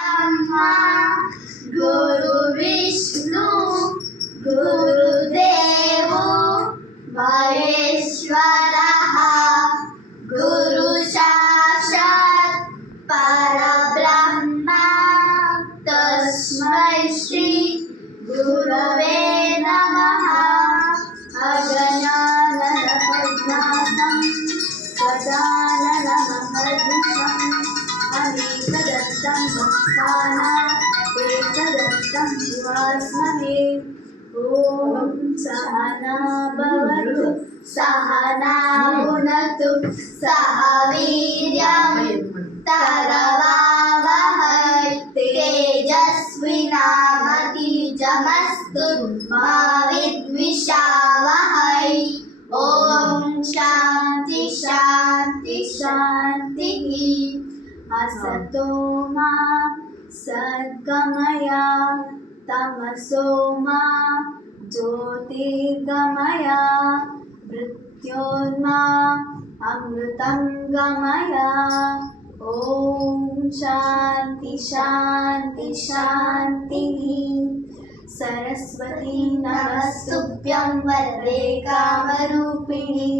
ब्रह्मा गुरु विष्णु गुरुदेवो महेश्वरः गुरु साक्षात् परब्रह्म तस्मै श्री गुरवे नमः। अगजाननपद्मार्कं गजाननमहर्निशम् अनेकदन्तं भक्तानां एकदन्तं उपास्महे। ॐ सहना भवतु सहना भुनक्तु सह वीर्यं करवावहै तेजस्विनामतीजमस्तु मा विद्विषावहै। ॐ शान्ति शान्ति शान्तिः। असतो मा सद्गमय तमसो मा ज्योतिर्गमय मृत्योर्मा अमृतं गमय। ॐ शान्ति शान्ति शान्तिः। सरस्वती नमस्तुभ्यं वरदे कामरूपिणि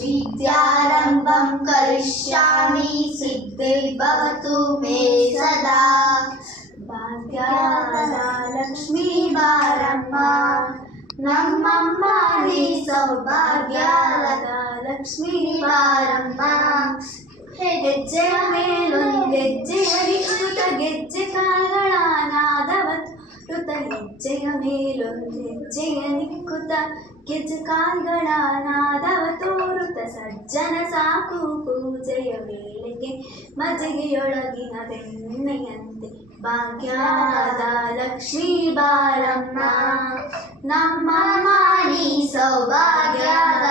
विद्यारम्भं करिष्यामि सिद्धिर्भवतु मे सदा। ಭಾಗ್ಯದ ಲಕ್ಷ್ಮೀ ಬಾರಮ್ಮ ನಮ್ಮಮ್ಮ ನೀ ಸೌಭಾಗ್ಯದ ಲಕ್ಷ್ಮೀ ಬಾರಮ್ಮ. ಹೆಜ್ಜೆಯ ಮೇಲೊಂದೆಜ್ಜೆಯ ನಿಕ್ಕುತ ಗೆಜ್ಜೆ ಕಾಲಗಳ ನಾದವತ್ತು ಋತ ಹೆಜ್ಜೆಯ ಮೇಲೊಂದೆಜ್ಜೆಯ ನಿಕ್ಕುತ ಗೆಜ್ಜೆ ಕಾಲ್ಗಳ ನಾದವ ತೋರುತ ಸಜ್ಜನ ಸಾಕು ಪೂಜೆಯ ವೇಳೆಗೆ ಮಜ್ಜಿಗೆಯೊಳಗಿನ ಬೆಣ್ಣೆಯಂತೆ ಭಾಗ್ಯದ ಲಕ್ಷ್ಮೀ ಬಾರಮ್ಮ ನಮ್ಮಮ್ಮ ನೀ ಸೌಭಾಗ್ಯದ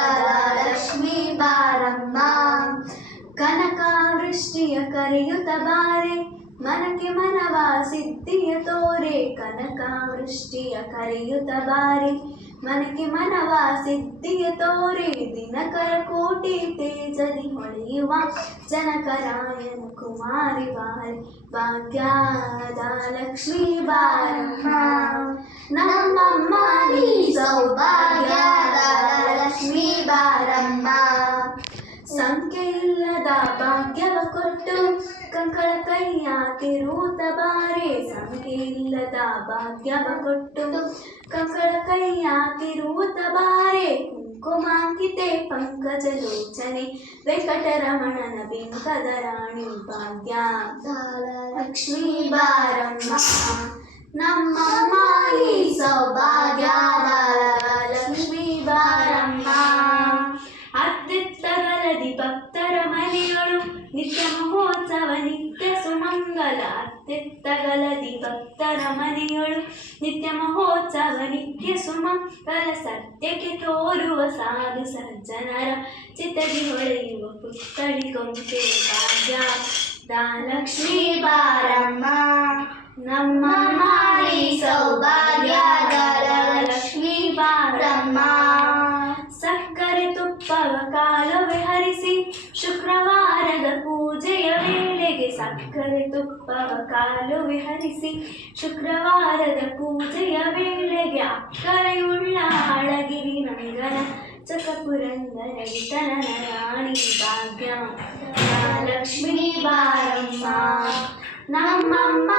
ಲಕ್ಷ್ಮೀ ಬಾರಮ್ಮ. ಕನಕ ವೃಷ್ಟಿಯ ಕರೆಯುತ್ತ ಬಾರೆ ಮನಕ್ಕೆ ಮನವ ಸಿದ್ಧಿಯ ತೋರೆ ಕನಕ ವೃಷ್ಟಿಯ ಕರೆಯುತ್ತ ಬಾರೆ ಮನಕ್ಕೆ ಮನವ ಸಿದ್ಧಿಯ ತೋರೆ ದಿನಕರ ಕೋಟಿ ತೇಜದಿ ಹೊಳೆಯುವ ಜನಕರಾಯನ ಕುಮಾರಿ ಬಾರಿ ಭಾಗ್ಯದ ಲಕ್ಷ್ಮೀ ಬಾರಮ್ಮ ನಮ್ಮಮ್ಮ ನೀ ಸೌಭಾಗ್ಯದ ಲಕ್ಷ್ಮೀ ಬಾರಮ್ಮ. ಸಂಖ್ಯೆ ಇಲ್ಲದ ಭಾಗ್ಯವ ಕೊಟ್ಟು ಕಂಕಳ ಕೈಯ ತಿರುವುತ ಬಾರೆ ಸಂಖ್ಯೆ ಇಲ್ಲದ ಭಾಗ್ಯವ ಕೊಟ್ಟು ಕಂಕಳ ಕೈಯ ತಿರುವುತ ಬಾರೆ ಕುಂಕುಮಾಂಕಿತೆ ಪಂಕಜ ಲೋಚನೆ ವೆಂಕಟರಮಣನ ಬಿಂಕದ ರಾಣಿ ಭಾಗ್ಯದ ಲಕ್ಷ್ಮೀ ಬಾರಮ್ಮ ನಮ್ಮಮ್ಮ ನೀ ಸೌಭಾಗ್ಯದ ಲಕ್ಷ್ಮೀ ಬಾರಮ್ಮ. ಅತ್ಯುತ್ತಗಲದಿ ಭಕ್ತರ ಮನೆಯೊಳು ನಿತ್ಯ ಮಹೋತ್ಸವ ನಿತ್ಯ ಸುಮಂಗಲ ಅತ್ಯುತ್ತಗಲದಿ ಭಕ್ತರ ಮನೆಯೊಳು ನಿತ್ಯ ಮಹೋತ್ಸವ ನಿತ್ಯ ಸುಮಂಗಲ ಸತ್ಯಕ್ಕೆ ತೋರುವ ಸಾಧು ಸಜ್ಜನರ ಚಿತ್ತದಿ ಹೊಳೆಯುವ ಪುತ್ತಳಿ ಕೊಂಪೆ ಭಾಗ್ಯದ ಲಕ್ಷ್ಮೀ ಬಾರಮ್ಮ ನಮ್ಮಮ್ಮ ನೀ ಸೌಭಾಗ್ಯದ ಲಕ್ಷ್ಮೀ ಬಾರಮ್ಮ. ಸಕ್ಕರೆ ತುಪ್ಪವ ಕಾಲುವೆ ಹರಿಸಿ ಶುಕ್ರವಾರದ ಪೂಜೆಯ ವೇಳೆಗೆ ಸಕ್ಕರೆ ತುಪ್ಪವ ಕಾಲುವೆ ಹರಿಸಿ ಶುಕ್ರವಾರದ ಪೂಜೆಯ ವೇಳೆಗೆ ಅಕ್ಕರೆಯುಳ್ಳ ಅಳಗಿರಿ ನಂಗನ ಚಕಪುರಂದರ ವಿಠಲನ ರಾಣಿ ಭಾಗ್ಯ ಲಕ್ಷ್ಮೀ ಬಾರಮ್ಮ ನಮ್ಮಮ್ಮ